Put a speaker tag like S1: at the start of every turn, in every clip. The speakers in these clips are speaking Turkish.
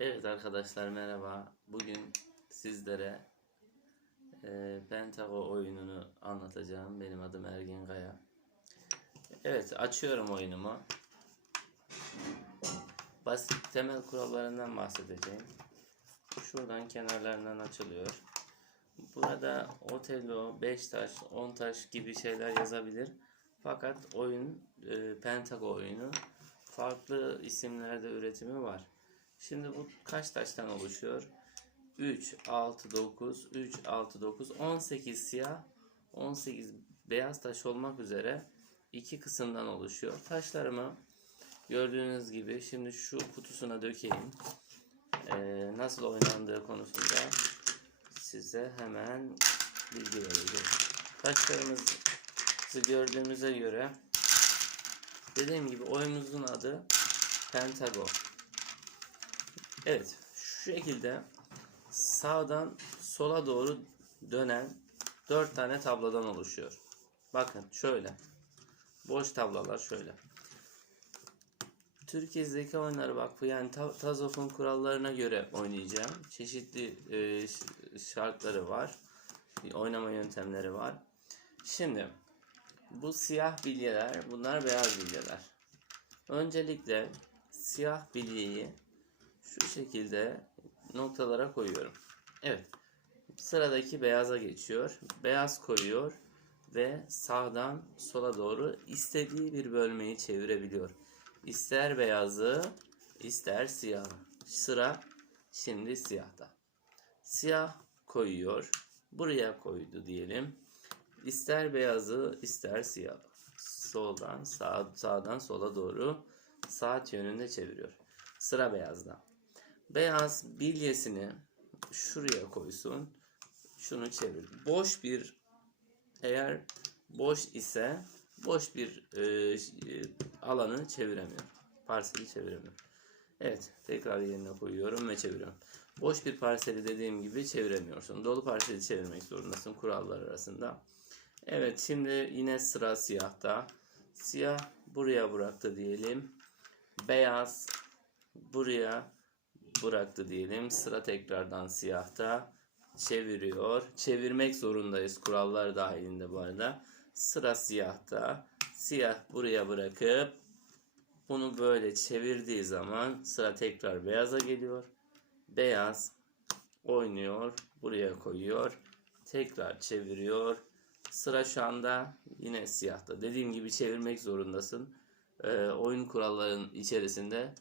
S1: Evet arkadaşlar merhaba. Bugün sizlere e, Pentago oyununu anlatacağım. Benim adım Ergin Kaya. Evet açıyorum oyunumu. Basit temel kurallarından bahsedeceğim. Şuradan kenarlarından açılıyor. Burada Otelo, 5 taş, 10 taş gibi şeyler yazabilir. Fakat oyun e, Pentago oyunu farklı isimlerde üretimi var. Şimdi bu kaç taştan oluşuyor? 3, 6, 9, 3, 6, 9, 18 siyah, 18 beyaz taş olmak üzere iki kısımdan oluşuyor. Taşlarımı gördüğünüz gibi şimdi şu kutusuna dökeyim. Ee, nasıl oynandığı konusunda size hemen bilgi vereceğim. Taşlarımızı gördüğümüze göre dediğim gibi oyunumuzun adı Pentago. Evet, şu şekilde sağdan sola doğru dönen 4 tane tablodan oluşuyor. Bakın şöyle. Boş tablolar şöyle. Türkiye Zeka Oyunları Vakfı yani Ta- Tazof'un kurallarına göre oynayacağım. Çeşitli e, şartları var. Oynama yöntemleri var. Şimdi bu siyah bilyeler, bunlar beyaz bilyeler. Öncelikle siyah bilyeyi şu şekilde noktalara koyuyorum. Evet. Sıradaki beyaza geçiyor. Beyaz koyuyor ve sağdan sola doğru istediği bir bölmeyi çevirebiliyor. İster beyazı, ister siyahı. Sıra şimdi siyahta. Siyah koyuyor. Buraya koydu diyelim. İster beyazı, ister siyahı. Soldan sağ, sağdan sola doğru saat yönünde çeviriyor. Sıra beyazda. Beyaz bilyesini şuraya koysun. Şunu çevir. Boş bir eğer boş ise boş bir e, e, alanı çeviremiyor. Parseli çeviremiyor. Evet. Tekrar yerine koyuyorum ve çeviriyorum. Boş bir parseli dediğim gibi çeviremiyorsun. Dolu parseli çevirmek zorundasın kurallar arasında. Evet. Şimdi yine sıra siyahta. Siyah buraya bıraktı diyelim. Beyaz buraya bıraktı diyelim. Sıra tekrardan siyahta çeviriyor. Çevirmek zorundayız kurallar dahilinde bu arada. Sıra siyahta. Siyah buraya bırakıp bunu böyle çevirdiği zaman sıra tekrar beyaza geliyor. Beyaz oynuyor. Buraya koyuyor. Tekrar çeviriyor. Sıra şu anda yine siyahta. Dediğim gibi çevirmek zorundasın. Ee, oyun kurallarının içerisinde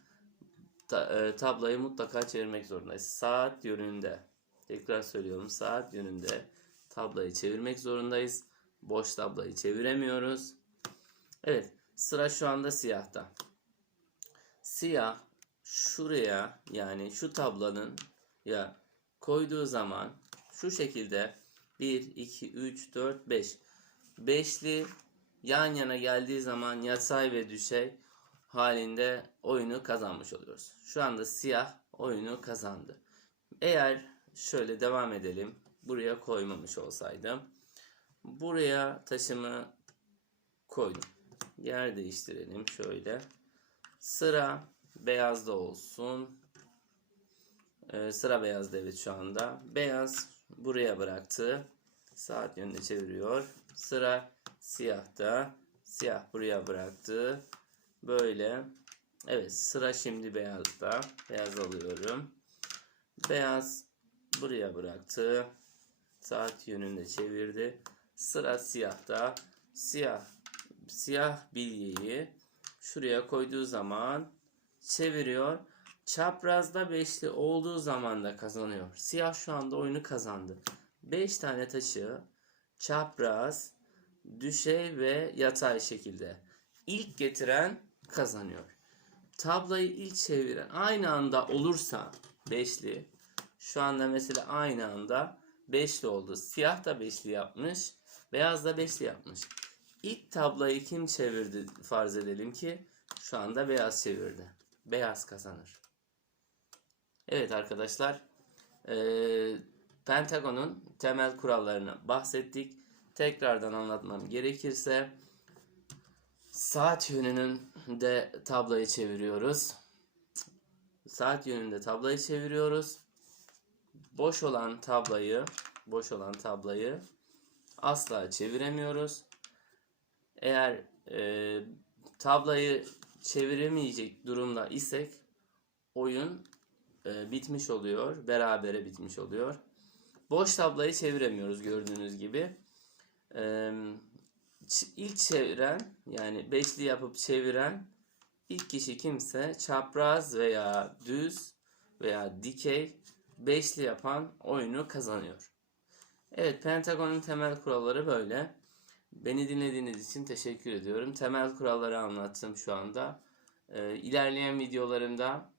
S1: ta, e, tablayı mutlaka çevirmek zorundayız. Saat yönünde. Tekrar söylüyorum. Saat yönünde tablayı çevirmek zorundayız. Boş tablayı çeviremiyoruz. Evet. Sıra şu anda siyahta. Siyah şuraya yani şu tablanın ya koyduğu zaman şu şekilde 1, 2, 3, 4, 5 beşli yan yana geldiği zaman yatay ve düşey halinde oyunu kazanmış oluyoruz. Şu anda siyah oyunu kazandı. Eğer şöyle devam edelim. Buraya koymamış olsaydım. Buraya taşımı koydum. Yer değiştirelim şöyle. Sıra beyazda olsun. Ee, sıra beyazda evet şu anda. Beyaz buraya bıraktı. Saat yönünde çeviriyor. Sıra siyahta. Siyah buraya bıraktı. Böyle. Evet sıra şimdi beyazda. Beyaz alıyorum. Beyaz buraya bıraktı. Saat yönünde çevirdi. Sıra siyahta. Siyah siyah bilyeyi şuraya koyduğu zaman çeviriyor. Çaprazda beşli olduğu zaman da kazanıyor. Siyah şu anda oyunu kazandı. 5 tane taşı çapraz, düşey ve yatay şekilde ilk getiren kazanıyor. Tablayı ilk çeviren aynı anda olursa beşli şu anda mesela aynı anda beşli oldu. Siyah da beşli yapmış. Beyaz da beşli yapmış. İlk tablayı kim çevirdi farz edelim ki şu anda beyaz çevirdi. Beyaz kazanır. Evet arkadaşlar. Eee Pentagon'un temel kurallarını bahsettik. Tekrardan anlatmam gerekirse saat yönünün de tablayı çeviriyoruz. saat yönünde tablayı çeviriyoruz. Boş olan tablayı, boş olan tablayı asla çeviremiyoruz. Eğer e, tablayı çeviremeyecek durumda isek oyun e, bitmiş oluyor, berabere bitmiş oluyor. Boş tablayı çeviremiyoruz gördüğünüz gibi. E, ç- ilk çeviren yani beşli yapıp çeviren ilk kişi kimse çapraz veya düz veya dikey beşli yapan oyunu kazanıyor. Evet Pentagon'un temel kuralları böyle. Beni dinlediğiniz için teşekkür ediyorum. Temel kuralları anlattım şu anda. Ee, ilerleyen videolarımda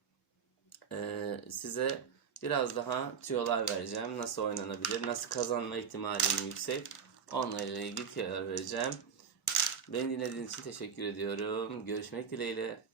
S1: e, size biraz daha tüyolar vereceğim. Nasıl oynanabilir, nasıl kazanma ihtimalinin yüksek. Onunla ilgili vereceğim. Beni dinlediğiniz için teşekkür ediyorum. Görüşmek dileğiyle.